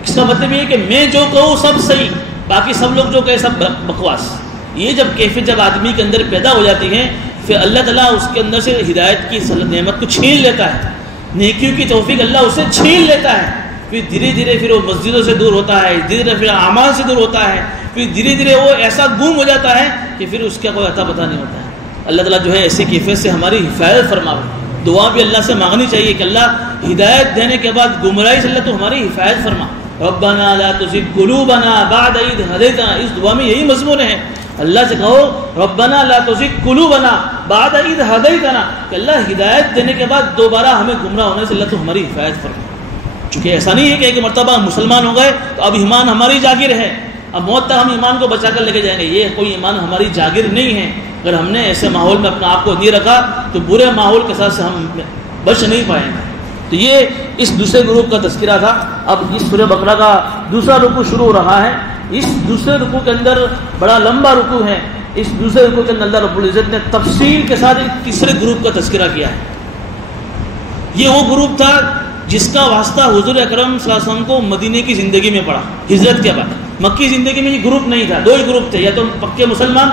اس کا مطلب یہ ہے کہ میں جو کہوں سب صحیح, باقی سب لوگ جو کہے سب بکواس. یہ جب کیفیت جب آدمی کے اندر پیدا ہو جاتی ہے, پھر اللہ تعالیٰ اس کے اندر سے ہدایت کی نعمت کو چھین لیتا ہے, نیکیوں کی توفیق اللہ اسے چھین لیتا ہے. پھر دھیرے دھیرے پھر وہ مسجدوں سے دور ہوتا ہے, دھیرے دھیرے پھر اعمال سے دور ہوتا ہے, پھر دھیرے دھیرے وہ ایسا گم ہو جاتا ہے کہ پھر اس کا کوئی عطا پتہ نہیں ہوتا ہے. اللہ تعالیٰ جو ہے ایسی کیفیت سے ہماری حفاظت فرماوے. دعا بھی اللہ سے مانگنی چاہیے کہ اللہ ہدایت دینے کے بعد گمراہی سے اللہ تو ہماری حفاظت فرما. ربنا لا تزغ قلوبنا بعد إذ هديتنا, اس دعا میں یہی مضمون ہے. اللہ سے کہو ربنا لا تزغ قلوبنا بعد إذ هديتنا, کہ اللہ ہدایت دینے کے بعد دوبارہ ہمیں گمراہ ہونے سے اللہ تو ہماری حفاظت فرما. چونکہ ایسا نہیں ہے کہ ایک مرتبہ ہم مسلمان ہو گئے تو اب ایمان ہماری جاگیر ہے, اب موت تک ہم ایمان کو بچا کر لے کے جائیں گے. یہ کوئی ایمان ہماری جاگیر نہیں ہے. اگر ہم نے ایسے ماحول میں اپنا آپ کو نہیں رکھا تو برے ماحول کے ساتھ سے ہم بچ نہیں پائیں گے. تو یہ اس دوسرے گروپ کا تذکرہ تھا. اب اس سورہ بقرہ کا دوسرا رکوع شروع ہو رہا ہے. اس دوسرے رکوع کے اندر بڑا لمبا رکوع ہے. اس دوسرے رکوع کے اندر اللہ رب العزت نے تفصیل کے ساتھ ایک تیسرے گروپ کا تذکرہ کیا ہے. یہ وہ گروپ تھا جس کا واسطہ حضور اکرم صلی اللہ علیہ وسلم کو مدینے کی زندگی میں پڑا, ہجرت کے بعد. مکی زندگی میں یہ گروپ نہیں تھا, دو ہی گروپ تھے, یا تو پکے مسلمان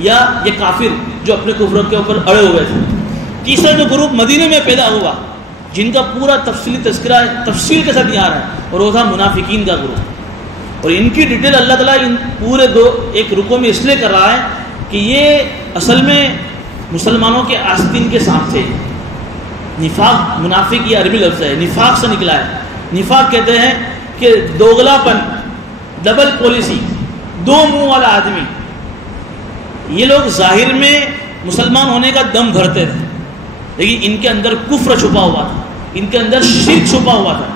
یا یہ کافر جو اپنے کفر کے اوپر اڑے ہوئے تھے. تیسرا جو گروپ مدینے میں پیدا ہوا جن کا پورا تفصیلی تذکرہ تفصیل کے ساتھ یہاں ہے, اور وہ تھا منافقین کا گروپ. اور ان کی ڈیٹیل اللہ تعالیٰ ان پورے ایک رکوع میں اس لیے کر رہا ہے کہ یہ اصل میں مسلمانوں کے آستین کے ساتھ تھے. نفاق, منافق یہ عربی لفظ ہے, نفاق سے نکلا ہے. نفاق کہتے ہیں کہ دوغلا پن, ڈبل پالیسی, دو منہ والا آدمی. یہ لوگ ظاہر میں مسلمان ہونے کا دم بھرتے تھے, لیکن ان کے اندر کفر چھپا ہوا تھا, ان کے اندر شرک چھپا ہوا تھا.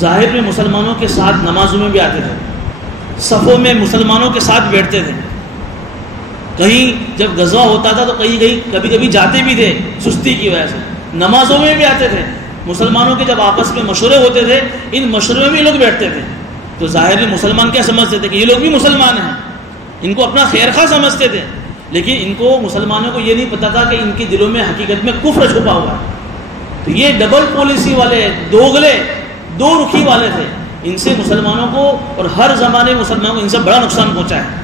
ظاہر میں مسلمانوں کے ساتھ نمازوں میں بھی آتے تھے, صفوں میں مسلمانوں کے ساتھ بیٹھتے تھے. کہیں جب غزوہ ہوتا تھا تو کبھی کبھی جاتے بھی تھے سستی کی وجہ سے. نمازوں میں بھی آتے تھے. مسلمانوں کے جب آپس میں مشورے ہوتے تھے ان مشورے میں بھی لوگ بیٹھتے تھے. تو ظاہر میں مسلمان کیا سمجھتے تھے کہ یہ لوگ بھی مسلمان ہیں, ان کو اپنا خیر خواہ سمجھتے تھے, لیکن ان کو مسلمانوں کو یہ نہیں پتا تھا کہ ان کے دلوں میں حقیقت میں کفر چھپا ہوا ہے. تو یہ ڈبل پالیسی والے, دوغلے, دو رخی والے تھے. ان سے مسلمانوں کو اور ہر زمانے مسلمانوں کو ان سے بڑا نقصان پہنچا ہے.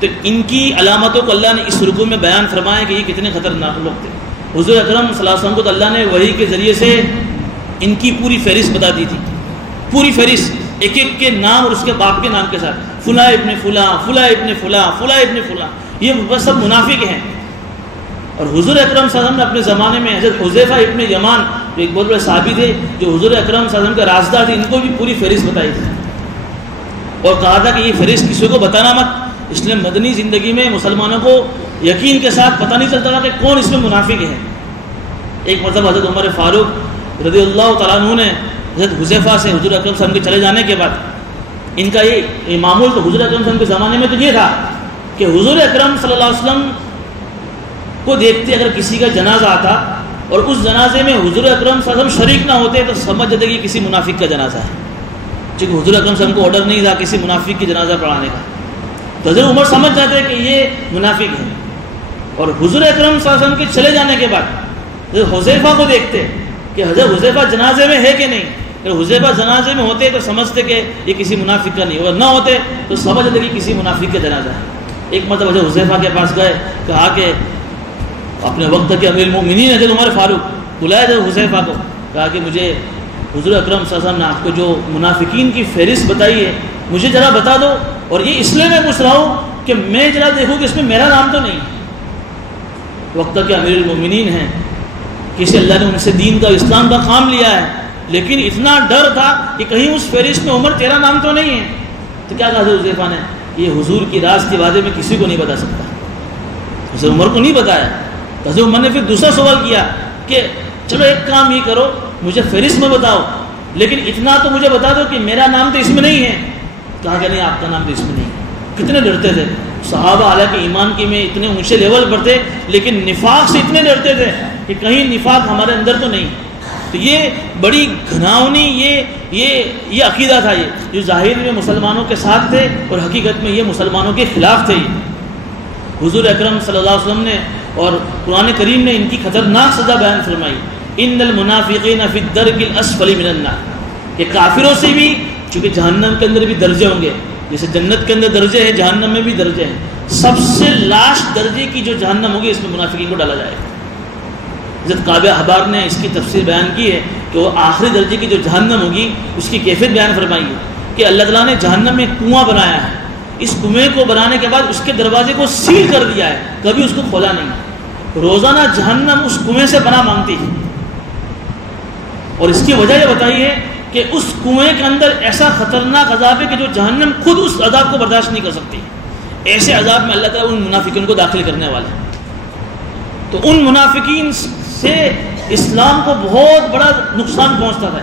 تو ان کی علامتوں کو اللہ نے اس رکوع میں بیان فرمایا کہ یہ کتنے خطرناک لوگ تھے. حضور اکرم صلی اللہ علیہ وسلم کو تو اللہ نے وحی کے ذریعے سے ان کی پوری فہرست بتا دی تھی, پوری فہرست, ایک ایک کے نام اور اس کے باپ کے نام کے ساتھ, فلاں ابن فلاں, فلاں ابن فلاں, فلاں ابن فلاں, یہ سب منافق ہیں. اور حضور اکرم صلی اللہ علیہ وسلم نے اپنے زمانے میں حضرت حذیفہ ابن یمان جو ایک بہت بڑے صحابی تھے جو حضور اکرم صلی اللہ علیہ وسلم کے رازدار تھے, ان کو بھی پوری فہرست بتائی تھی اور کہا تھا کہ یہ فہرست کسی کو بتانا مت. اس لیے مدنی زندگی میں مسلمانوں کو یقین کے ساتھ پتہ نہیں چلتا تھا کہ کون اس میں منافق ہے. ایک مرتبہ حضرت عمر فاروق رضی اللہ تعالیٰ عنہ نے حضرت حذیفہ سے حضور اکرم صلی اللہ علیہ وسلم کے چلے جانے کے بعد, ان کا یہ معمول تو حضور اکرم صلی اللہ علیہ وسلم کے زمانے میں تو یہ تھا کہ حضور اکرم صلی اللہ علیہ وسلم کو دیکھتے اگر کسی کا جنازہ آتا اور اس جنازے میں حضور اکرم صلی اللہ علیہ وسلم شریک نہ ہوتے تو سمجھ جاتے کہ کسی منافق کا جنازہ ہے, چونکہ حضور اکرم صلی اللہ علیہ وسلم کو آرڈر نہیں تھا کسی منافق کی جنازہ پڑھانے کا. تو حضرت عمر سمجھ جاتے کہ یہ منافق ہے. اور حضور اکرم صلی اللہ علیہ وسلم کے چلے جانے کے بعد حضرت حذیفہ کو دیکھتے کہ حضرت حذیفہ جنازے میں ہے کہ نہیں. اگر حذیفہ جنازے میں ہوتے تو سمجھتے کہ یہ کسی منافق کا نہیں, اگر نہ ہوتے تو سمجھ جاتے کہ کسی منافق کا جنازہ ہے. ایک مرتبہ حضرت حذیفہ کے پاس گئے, کہا کہ اپنے وقت کے امیر المؤمنین حضرت عمر فاروق بلایا حضرت حذیفہ کو, کہا کہ مجھے حضور اکرم صلی اللہ علیہ وسلم نے آپ کو جو منافقین کی فہرست بتائی ہے مجھے ذرا بتا دو, اور یہ اس لیے میں پوچھ رہا ہوں کہ میں ذرا دیکھوں کہ اس میں میرا نام تو نہیں. وقت کے امیر المؤمنین ہیں, کسی اللہ نے ان سے دین کا اسلام کا کام لیا ہے, لیکن اتنا ڈر تھا کہ کہیں اس فہرست میں عمر تیرا نام تو نہیں ہے. تو کیا کہا حضرت حذیفہ نے, یہ حضور کی راز کے بارے میں کسی کو نہیں بتا سکتا. حضرت عمر کو نہیں بتایا. حضرت عمر نے پھر دوسرا سوال کیا کہ چلو ایک کام یہ کرو, مجھے فہرست میں بتاؤ لیکن اتنا تو مجھے بتا دو کہ میرا نام تو اس میں نہیں ہے. کہا کہ نہیں آپ کا نام تو اس میں نہیں. کتنے ڈرتے تھے صحابہ, حالانکہ ایمان کی میں اتنے اونچے لیول پر تھے لیکن نفاق سے اتنے ڈرتے تھے کہ کہیں نفاق ہمارے اندر تو نہیں. تو یہ بڑی گھناؤنی یہ عقیدہ تھا یہ, جو ظاہر میں مسلمانوں کے ساتھ تھے اور حقیقت میں یہ مسلمانوں کے خلاف تھے. حضور اکرم صلی اللہ علیہ وسلم نے اور قرآن کریم نے ان کی خطرناک سزا بیان فرمائی, ان المنافقین فی الدرک الاسفل من النار, کہ کافروں سے بھی, چونکہ جہنم کے اندر بھی درجے ہوں گے, جیسے جنت کے اندر درجے ہیں جہنم میں بھی درجے ہیں, سب سے لاسٹ درجے کی جو جہنم ہوگی اس میں منافقین کو ڈالا جائے گا. حضرت کعب احبار نے اس کی تفسیر بیان کی ہے کہ وہ آخری درجے کی جو جہنم ہوگی اس کی کیفیت بیان فرمائی ہے کہ اللہ تعالیٰ نے جہنم میں کنواں بنایا ہے, اس کنویں کو بنانے کے بعد اس کے دروازے کو سیل کر دیا ہے, کبھی اس کو کھولا نہیں. روزانہ جہنم اس کنویں سے پناہ مانگتی ہے, اور اس کی وجہ یہ بتائی ہے کہ اس کنویں کے اندر ایسا خطرناک عذاب ہے کہ جو جہنم خود اس عذاب کو برداشت نہیں کر سکتی. ایسے عذاب میں اللہ تعالیٰ ان منافقین کو داخل کرنے والا ہے. تو ان منافقین سے اسلام کو بہت بڑا نقصان پہنچتا تھا.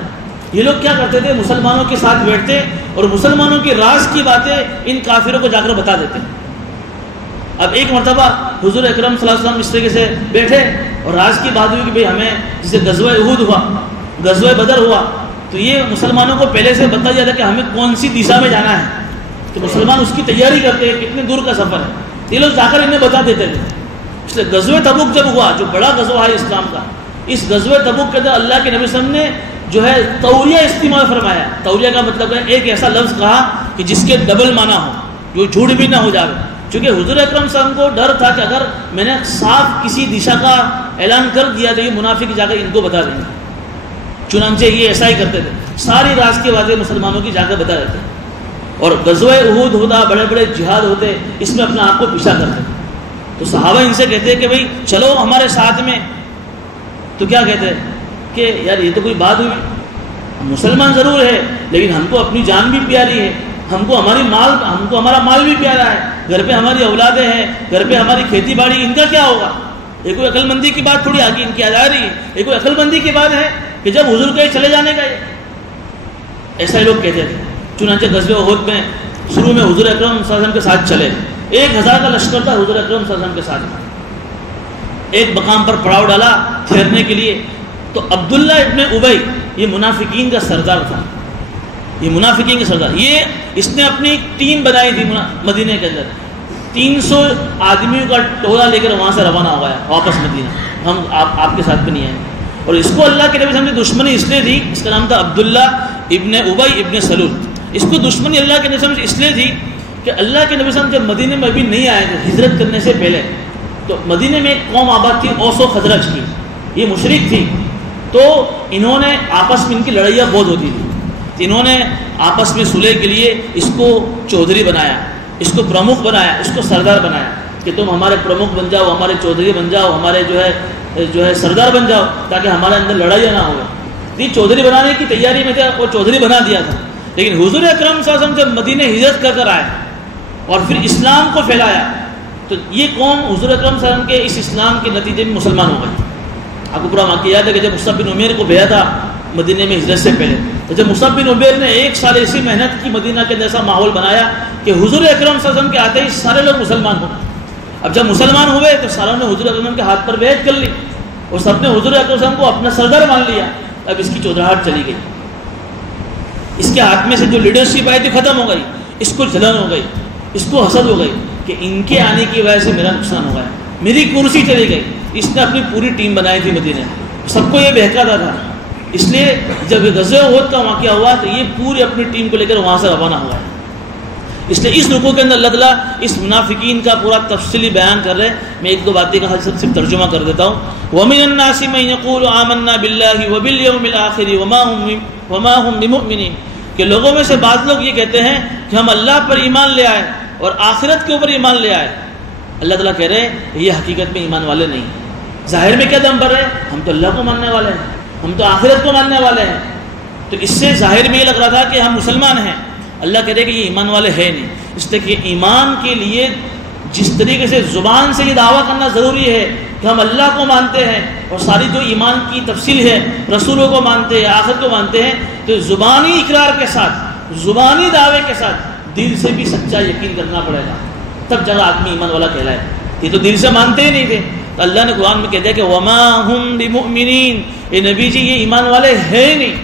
یہ لوگ کیا کرتے تھے, مسلمانوں کے ساتھ بیٹھتے اور مسلمانوں کی راز کی باتیں ان کافروں کو جا کر بتا دیتے. اب ایک مرتبہ حضور اکرم صلی اللہ علیہ وسلم اس طریقے سے بیٹھے اور راز کی بات ہوئی کہ بھئی ہمیں جسے غزوہ احد ہوا, غزوہ بدر ہوا, تو یہ مسلمانوں کو پہلے سے بتا دیا تھا کہ ہمیں کون سی دشا میں جانا ہے. تو مسلمان اس کی تیاری کرتے ہیں, کتنے دور کا سفر ہے, یہ لوگ جا کر انہیں بتا دیتے تھے. اس لیے غزوہ تبوک جب ہوا, جو بڑا غزوہ ہے اسلام کا, اس غزوہ تبوک کے اندر اللہ کے نبی صلی اللہ علیہ وسلم نے جو ہے توریہ استعمال فرمایا. توریہ کا مطلب ہے ایک ایسا لفظ کہا کہ جس کے ڈبل معنی ہو, جو جھوٹ بھی نہ ہو جائے. چونکہ حضور اکرم صلی اللہ علیہ وسلم کو ڈر تھا کہ اگر میں نے صاف کسی دشا کا اعلان کر دیا تو یہ منافق جا کر ان کو بتا دیں گے. چنانچہ یہ ایسا ہی کرتے تھے, ساری راز کی باتیں مسلمانوں کی جا کر بتا دیتے. اور غزوہ احد ہوتا, بڑے بڑے جہاد ہوتے, اس میں اپنے آپ کو پیچھا کرتے. تو صحابہ ان سے کہتے کہ بھئی چلو ہمارے ساتھ میں. تو کیا کہتے کہ یار یہ تو کوئی بات ہوئی, مسلمان ضرور ہے لیکن ہم کو اپنی جان بھی پیاری ہے, ہم کو ہمارا مال بھی پیارا ہے, گھر پہ ہماری اولادیں ہیں, گھر پہ ہماری کھیتی باڑی, ان کا کیا ہوگا. یہ کوئی عقل مندی کی بات تھوڑی آگے ان کی آ جا رہی ہے, یہ کوئی عقل مندی کی بات ہے کہ جب حضور کے چلے جانے کا. ایسا ہی لوگ کہتے تھے. چنانچہ غزوہ احد میں شروع میں حضور اکرم صلی اللہ علیہ وسلم کے ساتھ چلے، 1000 کا لشکر تھا حضور اکرم صلی اللہ علیہ وسلم کے ساتھ، ایک مقام پر پڑاؤ ڈالا ٹھہرنے کے لیے، تو عبداللہ ابن ابی یہ منافقین کا سردار تھا، یہ منافقین کا سردار، اس نے اپنی ٹیم بنائی تھی مدینے کے اندر، 300 آدمیوں کا ٹولہ لے کر وہاں سے روانہ ہو گیا واپس مدینہ، ہم آپ کے ساتھ بھی نہیں آئے، اور اس کو اللہ کے نبی صلی اللہ علیہ وسلم نے دشمنی اس لیے تھی، اس کا نام تھا عبداللہ ابن ابی ابن سلول، اس کو دشمنی اللہ کے نبی صلی اللہ علیہ وسلم اس لیے تھی کہ اللہ کے نبی صلی اللہ علیہ وسلم جب مدینے میں ابھی نہیں آئے تھے ہجرت کرنے سے پہلے، تو مدینے میں ایک قوم آباد تھی اوس و خزرج کی، یہ مشرک تھی، تو انہوں نے آپس میں ان کی لڑائیاں بہت ہوتی تھی، انہوں نے آپس میں صلح کے لیے اس کو چودھری بنایا، اس کو پرمکھ بنایا، اس کو سردار بنایا کہ تم ہمارے پرمکھ بن جاؤ، ہمارے چودھری بن جاؤ، ہمارے جو ہے سردار بن جاؤ، تاکہ ہمارے اندر لڑائیاں نہ ہو۔ یہ چودھری بنانے کی تیاری میں تھا، وہ چودھری بنا دیا تھا، لیکن حضور اکرم صلی اللہ علیہ وسلم جب مدینہ ہجرت کر آئے اور پھر اسلام کو پھیلایا، تو یہ قوم حضور اکرم صلی اللہ علیہ وسلم کے اس اسلام کے نتیجے میں مسلمان ہو گئی۔ آپ کو پورا واقعہ یاد ہے کہ جب مصعب بن عمیر کو بھیجا تھا مدینہ میں ہجرت سے پہلے، تو جب مصعب بن عمیر نے 1 سال ایسی محنت کی مدینہ کے اندر ایسا ماحول بنایا کہ حضور اکرم صلی اللہ علیہ وسلم کے آتے ہی سارے لوگ مسلمان ہو گئے۔ اب جب مسلمان ہوئے تو ساروں نے حضور اکرم کے ہاتھ پر بیعت کر لی اور سب نے حضور اکرم صلی اللہ علیہ وسلم کو اپنا سردار مان لیا۔ اب اس کی چودراہٹ چلی گئی، اس کے ہاتھ میں سے جو لیڈرشپ آئی تھی ختم ہو گئی، اس کو جلن ہو گئی، اس کو حسد ہو گئی کہ ان کے آنے کی وجہ سے میرا نقصان ہو گیا، میری کرسی چلی گئی۔ اس نے اپنی پوری ٹیم بنائی تھی مدینہ، سب کو یہ بہکاتا تھا، اس لیے جب غزوہ احد کا واقعہ ہوا تو یہ پوری اپنی ٹیم کو لے کر وہاں سے روانہ ہوا ہے۔ اس لیے اس رکوع کے اندر اللہ تعالیٰ اس منافقین کا پورا تفصیلی بیان کر رہے ہیں۔ میں 1-2 باتیں کا صرف ترجمہ کر دیتا ہوں۔ وَمِنَ النَّاسِ مَن يَقُولُ آمَنَّا بِاللَّهِ وَبِالْيَوْمِ الْآخِرِ وَمَا هُمْ بِمُؤْمِنِينَ، کہ لوگوں میں سے بعض لوگ یہ کہتے ہیں کہ ہم اللہ پر ایمان لے آئے اور آخرت کے اوپر ایمان لے آئے۔ اللہ تعالیٰ کہہ رہے ہیں یہ حقیقت میں ایمان والے نہیں، ظاہر میں کیا دم پر ہے، ہم تو اللہ کو ماننے والے ہیں، ہم تو آخرت کو ماننے والے ہیں، تو اس سے ظاہر میں یہ لگ رہا تھا کہ ہم مسلمان ہیں۔ اللہ کہہ رہے کہ یہ ایمان والے ہیں نہیں، اس لیے کہ ایمان کے لیے جس طریقے سے زبان سے یہ دعویٰ کرنا ضروری ہے کہ ہم اللہ کو مانتے ہیں اور ساری جو ایمان کی تفصیل ہے رسولوں کو مانتے ہیں، آخرت کو مانتے ہیں، تو زبانی اقرار کے ساتھ، زبانی دعوے کے ساتھ دل سے بھی سچا یقین کرنا پڑے گا، تب جگہ آدمی ایمان والا کہلائے۔ یہ تو دل سے مانتے ہی نہیں تھے، تو اللہ نے قرآن میں کہہ دیا کہ وما ہم بمؤمنین، اے نبی جی یہ ایمان والے ہیں نہیں۔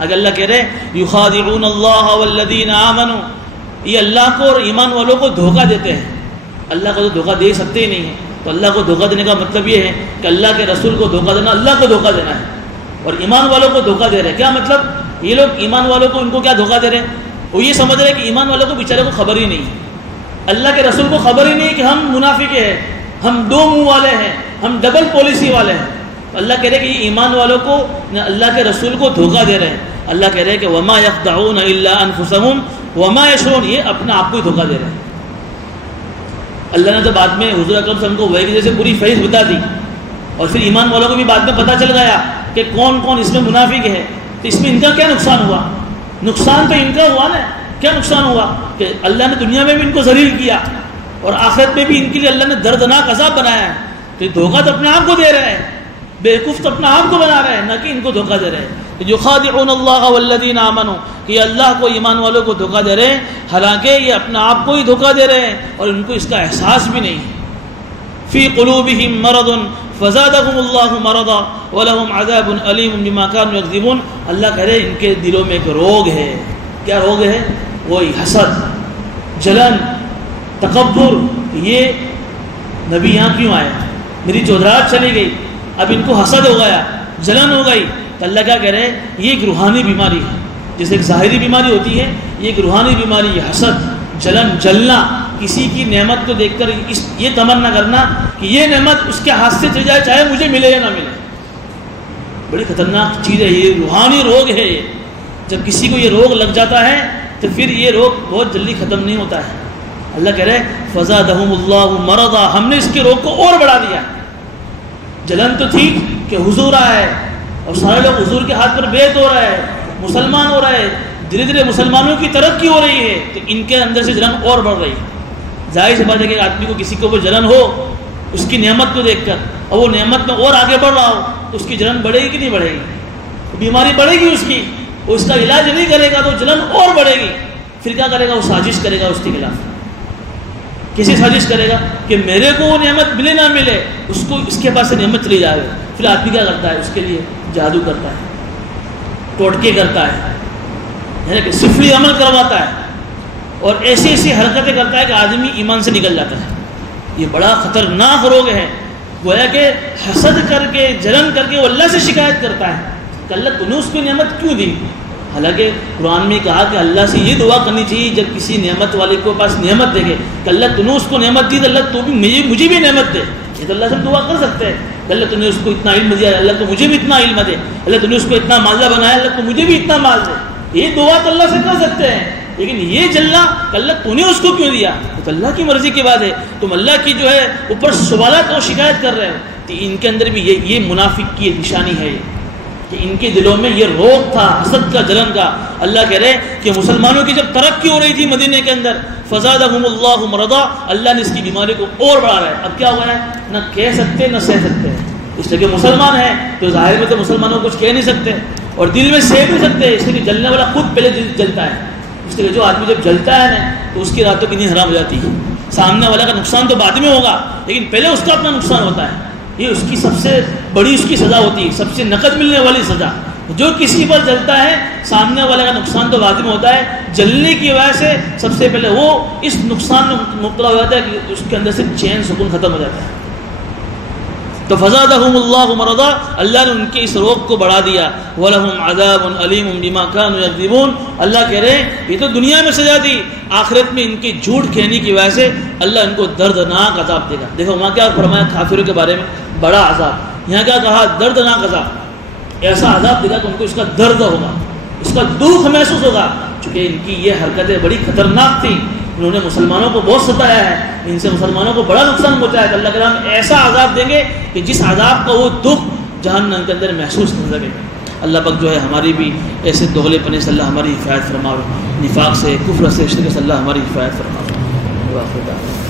اگر اللہ کہہ رہے یخادعون اللہ والذین آمنوا، یہ اللہ کو اور ایمان والوں کو دھوکہ دیتے ہیں، اللہ کو تو دھوکہ دے سکتے ہی نہیں ہیں، تو اللہ کو دھوکہ دینے کا مطلب یہ ہے کہ اللہ کے رسول کو دھوکہ دینا اللہ کو دھوکہ دینا ہے، اور ایمان والوں کو دھوکہ دے رہے ہیں۔ کیا مطلب؟ یہ لوگ ایمان والوں کو ان کو کیا دھوکہ دے رہے ہیں؟ وہ یہ سمجھ رہے ہیں کہ ایمان والوں کو بیچارے کو خبر ہی نہیں ہے، اللہ کے رسول کو خبر ہی نہیں کہ ہم منافق ہیں، ہم 2 منہ والے ہیں، ہم ڈبل پالیسی والے ہیں۔ تو اللہ کہہ رہے کہ یہ ایمان والوں کو اللہ کے رسول کو دھوکہ دے رہے ہیں۔ اللہ کہہ رہے ہیں کہ وما یخدعون الا انفسهم وما یشعرون، یہ اپنے آپ کو ہی دھوکہ دے رہے ہیں۔ اللہ نے تو بعد میں حضور اکرم صلی اللہ علیہ وسلم کو وحی کی وجہ سے پوری فیض بتا دی، اور پھر ایمان والوں کو بھی بعد میں پتہ چل گیا کہ کون کون اس میں منافق ہے، تو اس میں ان کا کیا نقصان ہوا؟ نقصان تو ان کا ہوا نا۔ کیا نقصان ہوا؟ کہ اللہ نے دنیا میں بھی ان کو ذلیل کیا اور آخرت میں بھی ان کے لیے اللہ نے دردناک عذاب بنایا ہے۔ تو یہ دھوکہ تو اپنے آپ کو دے رہے ہیں، بیوقوف تو اپنے آپ کو بنا رہے ہیں، نہ کہ ان کو دھوکہ دے رہے ہیں۔ یخادعون اللہ والذین آمنوا، کہ یہ اللہ کو ایمان والوں کو دھوکہ دے رہے ہیں، حالانکہ یہ اپنے آپ کو ہی دھوکہ دے رہے ہیں اور ان کو اس کا احساس بھی نہیں ہے۔ فی قلوبہم مرض فزادہم اللہ مرضا ولہم عذاب علیم بما کانوا یکذبون، اللہ کہہ رہے ان کے دلوں میں ایک روگ ہے۔ کیا روگ ہے؟ وہی حسد، جلن، تکبر، یہ نبی یہاں کیوں آئے، میری چودراہٹ چلی گئی، اب ان کو حسد ہو گیا، جلن ہو گئی۔ تو اللہ کیا کہہ رہے ہیں یہ ایک روحانی بیماری ہے، جیسے ایک ظاہری بیماری ہوتی ہے، یہ ایک روحانی بیماری ہے، حسد، جلن، جلنا، کسی کی نعمت کو دیکھ کر یہ تمنا کرنا کہ یہ نعمت اس کے ہاتھ سے چلی جائے چاہے مجھے ملے یا نہ ملے۔ بڑی خطرناک چیز ہے، یہ روحانی روگ ہے۔ یہ جب کسی کو یہ روگ لگ جاتا ہے تو پھر یہ روگ بہت جلدی ختم نہیں ہوتا ہے۔ اللہ کہہ رہے فزادہم اللہ مرضا، ہم نے اس کے روگ کو اور بڑھا دیا۔ جلن تو تھی کہ حضور آئے اور سارے لوگ حضور کے ہاتھ پر بیعت ہو رہے ہیں، مسلمان ہو رہے ہیں، دھیرے دھیرے مسلمانوں کی ترقی ہو رہی ہے، تو ان کے اندر سے جلن اور بڑھ رہی ہے۔ ظاہر سی بات ہے کہ آدمی کو کسی کو جلن ہو اس کی نعمت کو دیکھ کر اور وہ نعمت میں اور آگے بڑھ رہا ہو تو اس کی جلن بڑھے گی کہ نہیں بڑھے گی؟ بیماری بڑھے گی اس کی، وہ اس کا علاج نہیں کرے گا تو جلن اور بڑھے گی، پھر کیا کرے گا؟ وہ سازش کرے گا اس کے خلاف. کیسے سازش کرے گا؟ کہ میرے کو وہ نعمت ملے نہ ملے، اس کو اس کے پاس سے نعمت چلی جائے. پھر آدمی کیا کرتا ہے؟ اس کے لیے جادو کرتا ہے، ٹوٹکے کرتا ہے، یعنی کہ سفلی عمل کرواتا ہے، اور ایسی ایسی حرکتیں کرتا ہے کہ آدمی ایمان سے نکل جاتا ہے. یہ بڑا خطرناک روگ ہے. گویا کہ حسد کر کے، جلن کر کے وہ اللہ سے شکایت کرتا ہے کہ اللہ تو نے اس کو نعمت کیوں دی. حالانکہ قرآن میں کہا کہ اللہ سے یہ دعا کرنی چاہیے جب کسی نعمت والے کے پاس نعمت دے گے کہ اللہ تو نے اس کو نعمت دی تو اللہ تو بھی مجھے بھی نعمت دے. یہ تو اللہ سے ہم دعا کر سکتے ہیں کہ اللہ تو نے اس کو اتنا علم دیا، اللہ تو مجھے بھی اتنا علم دے. اللہ تو نے اس کو اتنا مالدہ بنایا، اللہ تو مجھے بھی اتنا مال دے. یہ دعا تو اللہ سے کر سکتے ہیں. لیکن یہ جلنا کہ اللہ تو نے اس کو کیوں دیا، تو اللہ کی مرضی کی بات ہے. تم اللہ کی جو ہے اوپر سوالات اور شکایت کر رہے ہو. تو ان کے اندر بھی یہ منافق کی نشانی ہے کہ ان کے دلوں میں یہ روگ تھا حسد کا، جلن کا. اللہ کہہ رہے کہ مسلمانوں کی جب ترقی ہو رہی تھی مدینے کے اندر، فزادہم اللہ مرضا، اللہ نے اس کی بیماری کو اور بڑھا رہا ہے. اب کیا ہوا ہے؟ نہ کہہ سکتے نہ سہ سکتے ہیں. اس لیے کہ مسلمان ہیں تو ظاہر میں تو مسلمانوں کو کچھ کہہ نہیں سکتے اور دل میں سہ نہیں سکتے. اس لیے کہ جلنے والا خود پہلے جلتا ہے. اس لیے کہ جو آدمی جب جلتا ہے نا تو اس کی راتوں کی نیند حرام ہو جاتی ہے. سامنے والا کا نقصان تو بعد میں ہوگا لیکن پہلے اس کا اپنا نقصان ہوتا ہے. یہ اس کی سب سے بڑی اس کی سزا ہوتی ہے، سب سے نقد ملنے والی سزا. جو کسی پر جلتا ہے سامنے والے کا نقصان تو بعد میں ہوتا ہے. جلنے کی وجہ سے سب سے پہلے وہ اس نقصان میں مبتلا ہو جاتا ہے کہ اس کے اندر سے چین سکون ختم ہو جاتا ہے. تو فزادہم اللہ مرضا، اللہ نے ان کے اس روگ کو بڑھا دیا. وَلَهُمْ عَذَابٌ عَلِيمٌ بِمَا كَانُوا يَكْذِبُونَ، اللہ کہہ رہے ہیں یہ تو دنیا میں سزا دی، آخرت میں ان کی جھوٹ کہنے کی وجہ سے اللہ ان کو دردناک عذاب دے گا. دیکھو وہاں کیا فرمایا کافروں کے بارے میں؟ بڑا عذاب. یہاں کیا کہا؟ دردناک عذاب. ایسا عذاب دے گا کہ ان کو اس کا درد ہوگا، اس کا دکھ محسوس ہوگا. چونکہ ان کی یہ حرکتیں بڑی خطرناک تھیں، انہوں نے مسلمانوں کو بہت ستایا ہے، ان سے مسلمانوں کو بڑا نقصان پہنچایا ہے. اللہ کے نام ایسا عذاب دیں گے کہ جس عذاب کا وہ دکھ جہنم کے اندر محسوس نہیں لگے گا. اللہ پاک جو ہے ہماری بھی ایسے دوغلے پنے سے اللہ ہماری حفاظت فرماوے، نفاق سے، کفر سے، شرک سے اللہ ہماری حفاظت فرماوے.